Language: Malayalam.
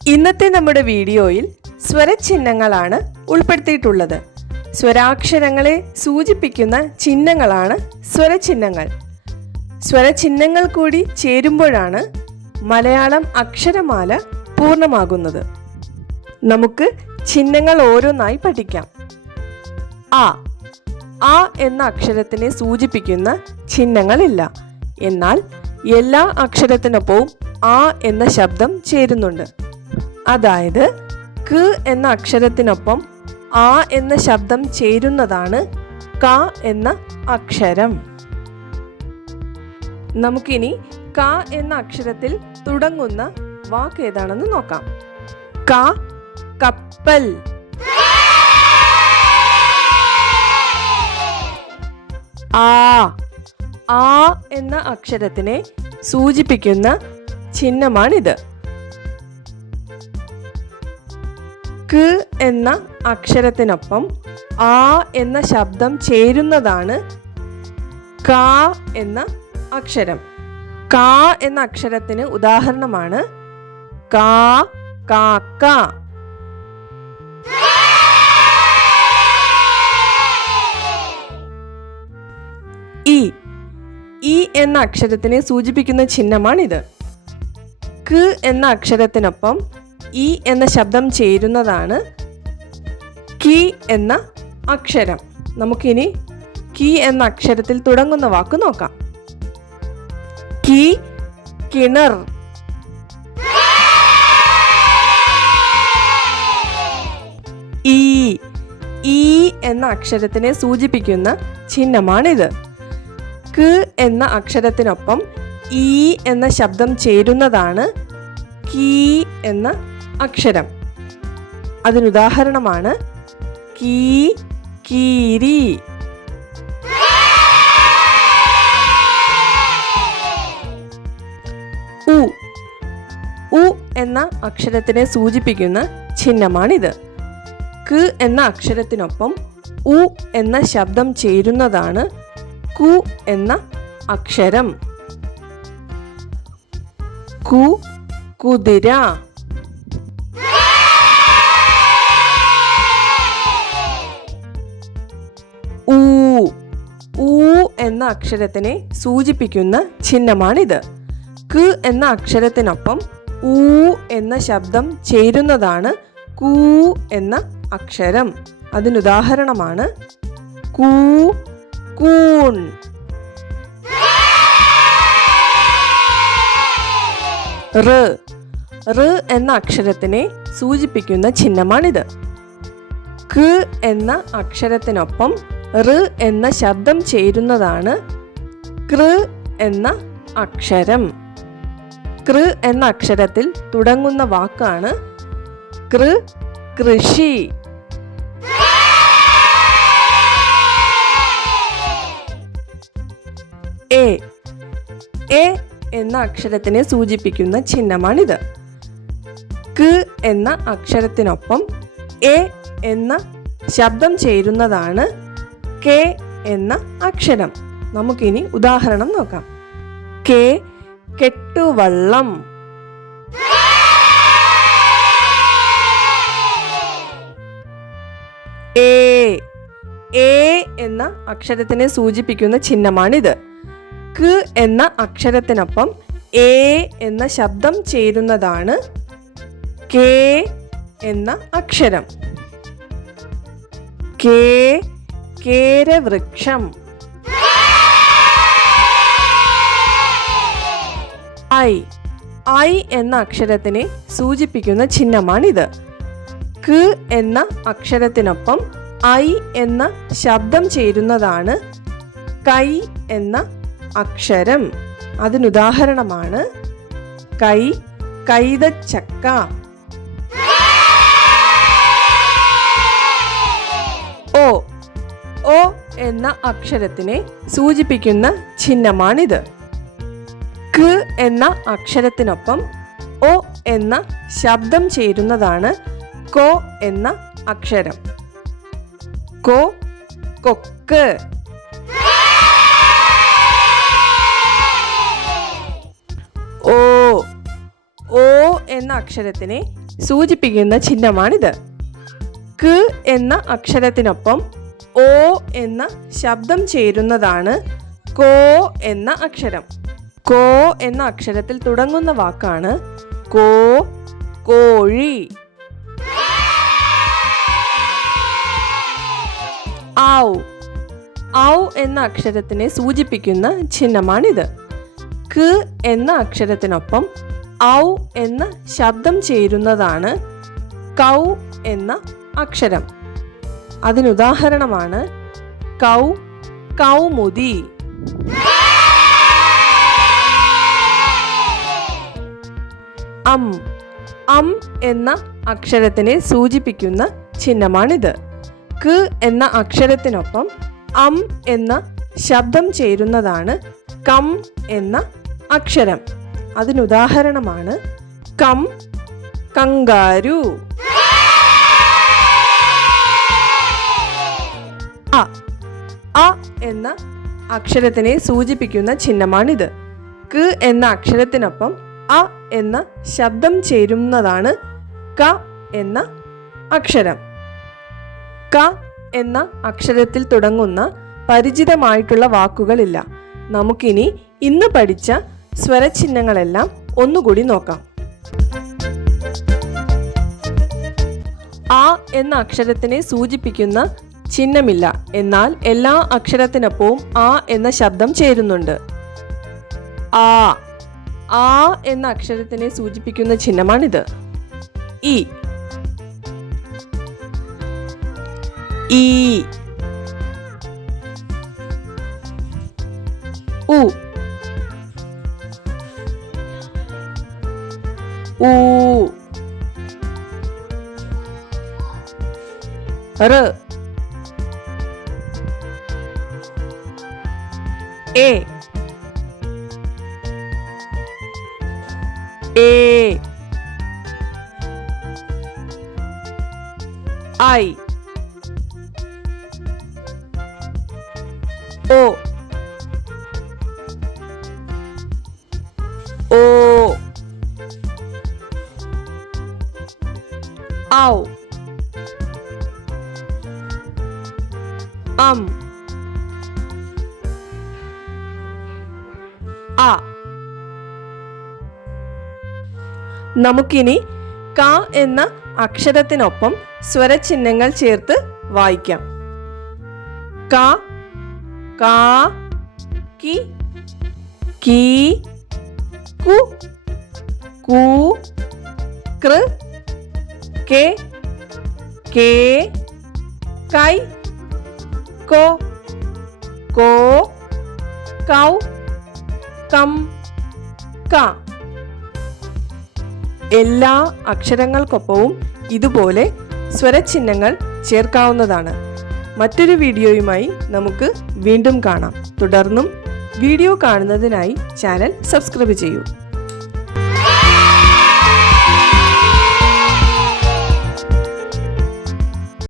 ഇന്നത്തെ നമ്മുടെ വീഡിയോയിൽ സ്വരചിഹ്നങ്ങളാണ് ഉൾപ്പെടുത്തിയിട്ടുള്ളത്. സ്വരാക്ഷരങ്ങളെ സൂചിപ്പിക്കുന്ന ചിഹ്നങ്ങളാണ് സ്വരചിഹ്നങ്ങൾ. സ്വരചിഹ്നങ്ങൾ കൂടി ചേരുമ്പോഴാണ് മലയാളം അക്ഷരമാല പൂർണ്ണമാകുന്നത്. നമുക്ക് ചിഹ്നങ്ങൾ ഓരോന്നായി പഠിക്കാം. ആ ആ എന്ന അക്ഷരത്തിനെ സൂചിപ്പിക്കുന്ന ചിഹ്നങ്ങളില്ല. എന്നാൽ എല്ലാ അക്ഷരത്തിനൊപ്പവും ആ എന്ന ശബ്ദം ചേരുന്നുണ്ട്. അതായത് ക എന്ന അക്ഷരത്തിനൊപ്പം ആ എന്ന ശബ്ദം ചേരുന്നതാണ് ക എന്ന അക്ഷരം. നമുക്കിനി ക എന്ന അക്ഷരത്തിൽ തുടങ്ങുന്ന വാക്ക് ഏതാണെന്ന് നോക്കാം. ക കപ്പൽ. ആ എന്ന അക്ഷരത്തിനെ സൂചിപ്പിക്കുന്ന ചിഹ്നമാണിത്. ക എന്ന അക്ഷരത്തിനൊപ്പം ആ എന്ന ശബ്ദം ചേരുന്നതാണ് ക എന്ന അക്ഷരം. ക എന്ന അക്ഷരത്തിന് ഉദാഹരണമാണ് കാ, കാക്ക. ഈ എന്ന അക്ഷരത്തിനെ സൂചിപ്പിക്കുന്ന ചിഹ്നമാണിത്. ക എന്ന അക്ഷരത്തിനൊപ്പം ഈ എന്ന ശബ്ദം ചേരുന്നതാണ് കി എന്ന അക്ഷരം. നമുക്കിനി കി എന്ന അക്ഷരത്തിൽ തുടങ്ങുന്ന വാക്ക് നോക്കാം. കി കിണർ. ഈ എന്ന അക്ഷരത്തിനെ സൂചിപ്പിക്കുന്ന ചിഹ്നമാണിത്. ക എന്ന അക്ഷരത്തിനൊപ്പം ഈ എന്ന ശബ്ദം ചേരുന്നതാണ് കീ എന്ന അക്ഷരം. അതിനുദാഹരണമാണ് കീ, കീരി. ഉ എന്ന അക്ഷരത്തിനെ സൂചിപ്പിക്കുന്ന ചിഹ്നമാണിത്. ക എന്ന അക്ഷരത്തിനൊപ്പം ഉ എന്ന ശബ്ദം ചേരുന്നതാണ് കു എന്ന അക്ഷരം. കു കുതിര. ഊ എന്ന അക്ഷരത്തിനെ സൂചിപ്പിക്കുന്ന ചിഹ്നമാണിത്. ക എന്ന അക്ഷരത്തിനൊപ്പം ഊ എന്ന ശബ്ദം ചേരുന്നതാണ് കൂ എന്ന അക്ഷരം. അതിനുദാഹരണമാണ് കൂ, കൂൺ. റ് എന്ന അക്ഷരത്തിനെ സൂചിപ്പിക്കുന്ന ചിഹ്നമാണിത്. ക എന്ന അക്ഷരത്തിനൊപ്പം റ് എന്ന ശബ്ദം ചേരുന്നതാണ് കൃ എന്ന അക്ഷരം. കൃ എന്ന അക്ഷരത്തിൽ തുടങ്ങുന്ന വാക്കാണ് കൃ, കൃഷി. എ എന്ന അക്ഷരത്തിനെ സൂചിപ്പിക്കുന്ന ചിഹ്നമാണിത്. ക എന്ന അക്ഷരത്തിനൊപ്പം എ എന്ന ശബ്ദം ചേരുന്നതാണ് കെ എന്ന അക്ഷരം. നമുക്കിനി ഉദാഹരണം നോക്കാം. K kettuvallam. എ എന്ന അക്ഷരത്തിനെ സൂചിപ്പിക്കുന്ന ചിഹ്നമാണിത്. ക എന്ന അക്ഷരത്തിനൊപ്പം എ എന്ന ശബ്ദം ചേരുന്നതാണ് കെ എന്ന അക്ഷരം. കേരവൃക്ഷം. ഐ എന്ന അക്ഷരത്തിനെ സൂചിപ്പിക്കുന്ന ചിഹ്നമാണിത്. ക എന്ന അക്ഷരത്തിനൊപ്പം ഐ എന്ന ശബ്ദം ചേരുന്നതാണ് കൈ എന്ന അക്ഷരം. അതിനുദാഹരണമാണ് കൈ, കൈതച്ചക്ക. ഓ എന്ന അക്ഷരത്തിനെ സൂചിപ്പിക്കുന്ന ചിഹ്നമാണിത്. ക എന്ന അക്ഷരത്തിനൊപ്പം ഒ എന്ന ശബ്ദം ചേരുന്നതാണ് കോ എന്ന അക്ഷരം. കൊക്ക്. ഓ എന്ന അക്ഷരത്തിനെ സൂചിപ്പിക്കുന്ന ചിഹ്നമാണിത്. ക എന്ന അക്ഷരത്തിനൊപ്പം ഓ എന്ന ശബ്ദം ചേരുന്നതാണ് കോ എന്ന അക്ഷരം. കോ എന്ന അക്ഷരത്തിൽ തുടങ്ങുന്ന വാക്കാണ് കോ, കോഴി. ഔ, ഔ എന്ന അക്ഷരത്തിനെ സൂചിപ്പിക്കുന്ന ചിഹ്നമാണിത്. ക എന്ന അക്ഷരത്തിനൊപ്പം ഔ എന്ന ശബ്ദം ചേരുന്നതാണ് കൗ എന്ന അക്ഷരം. അതിനുദാഹരണമാണ് കൗ, കൗമുദി. അം, അം എന്ന അക്ഷരത്തിനെ സൂചിപ്പിക്കുന്ന ചിഹ്നമാണിത്. ക എന്ന അക്ഷരത്തിനൊപ്പം അം എന്ന ശബ്ദം ചേരുന്നതാണ് കം എന്ന അക്ഷരം. അതിനുദാഹരണമാണ് കം, കങ്കാരു. അ, അ എന്ന അക്ഷരത്തിനെ സൂചിപ്പിക്കുന്ന ചിഹ്നമാണിത്. ക എന്ന അക്ഷരത്തിനൊപ്പം അ എന്ന ശബ്ദം ചേരുന്നതാണ് ക എന്ന അക്ഷരം. ക എന്ന അക്ഷരത്തിൽ തുടങ്ങുന്ന പരിചിതമായിട്ടുള്ള വാക്കുകളില്ല. നമുക്കിനി ഇന്ന് പഠിച്ച സ്വരചിഹ്നങ്ങളെല്ലാം ഒന്നുകൂടി നോക്കാം. ആ എന്ന അക്ഷരത്തിനെ സൂചിപ്പിക്കുന്ന ചിഹ്നമില്ല, എന്നാൽ എല്ലാ അക്ഷരത്തിനൊപ്പവും ആ എന്ന ശബ്ദം ചേരുന്നുണ്ട്. ആ, ആ എന്ന അക്ഷരത്തിനെ സൂചിപ്പിക്കുന്ന ചിഹ്നമാണിത്. ഇ, ഈ, ഉ, ഊ, റ്, എ, എ, ഐ, ഓ, ഓ, ഔ, അം, ആ. നമുക്കിനി ക എന്ന അക്ഷരത്തിനൊപ്പം സ്വരചിഹ്നങ്ങൾ ചേർത്ത് വായിക്കാം. ക, കാ, കി, കീ, കു, കൂ, കൃ, കെ, കേ, കൈ, കോ, കോ, കൗ, കം, ക. എല്ലാ അക്ഷരങ്ങൾക്കൊപ്പവും ഇതുപോലെ സ്വരചിഹ്നങ്ങൾ ചേർക്കാവുന്നതാണ്. മറ്റൊരു വീഡിയോയുമായി നമുക്ക് വീണ്ടും കാണാം. തുടർന്നും വീഡിയോ കാണുന്നതിനായി ചാനൽ സബ്സ്ക്രൈബ് ചെയ്യൂ.